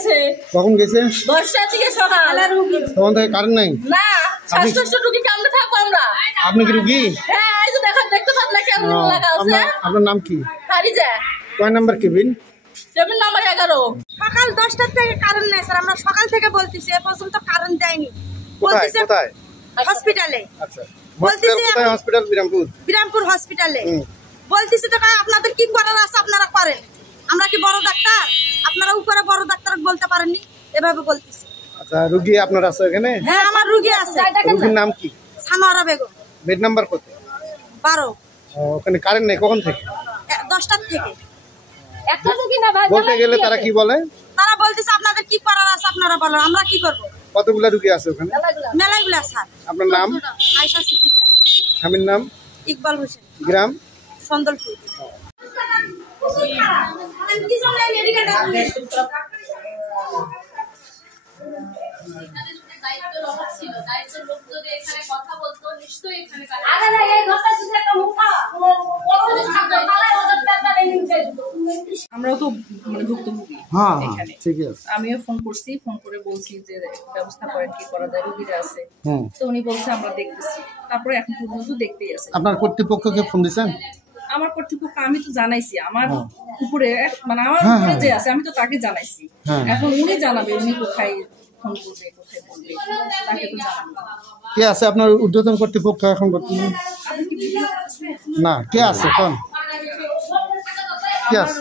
গেছে। কখন গেছে? 10টা থেকে সকাল। তখন থেকে কারেন্ট নাই? না, শ্বাসকষ্ট রোগী কেমনে থাকবো আমরা? আপনি কি রোগী? হ্যাঁ, এই যে দেখতে পান না কেমন লাগা আছে। আপনার নাম কি? হারিজা। কয় নাম্বার কেবিন? Cabin number 11। সকাল 10টা থেকে কারেন্ট নেই স্যার, আমরা সকাল থেকে বলতেছি, এ পর্যন্ত কারেন্ট দেয়নি। কোথায় কোথায়? হসপিটালে। আচ্ছা, বলতেছি কোথায় হসপিটাল? বিরামপুর। বিরামপুর হসপিটালে। বলতেছি তো আপনাদের কি করার আছে আপনারা করেন, আমরা কি বড় ডাক্তার? আপনারা উপরে বড় ডাক্তার বলতে পারেননি, এভাবে বলতেছি। আচ্ছা, রোগী আপনার আছে এখানে? হ্যাঁ, আমার রোগী আছে। রোগীর নাম কি? সানোয়ারা বেগম। বেড নাম্বার কত? 12। ওখানে কারেন্ট নেই কখন থেকে? 10টা থেকে। একটা রোগী না ভাই, বলতে গেলে তারা কি বলে? তারা বলতেছে আপনাদের কি করার আছে আপনারা বলেন, আমরা কি করব? কতগুলা রোগী আছে ওখানে? মেলাগুলা স্যার। আপনার নাম? আয়েশা সিদ্দিকা। স্বামীর নাম? ইকবাল হোসেন। গ্রাম? সন্দলপুর। আমরাও তো মানে ভুক্তভোগী এখানে। আমিও ফোন করছি, ফোন করে বলছি যে ব্যবস্থা করেন, কি করা যায়, রোগীরা আছে। তো উনি বলছে আমরা দেখতেছি। তারপরে এখন পর্যন্ত দেখতেই আছে। আপনার কর্তৃপক্ষকে ফোন দিয়েছেন? আমার কর্তৃপক্ষ আমি তো জানাইছি, আমার উপরে মানে আমার উপরে যে আছে আমি তো তাকে জানাইছি। এখন উনি জানাবে উনি কোথায় ফোন করবে, কোথায় বলবে, তাকে তো জানাবো। কে আছে আপনার ঊর্ধ্বতন কর্তৃপক্ষ এখন বর্তমানে? না, কে আছে কোন? কে আছে?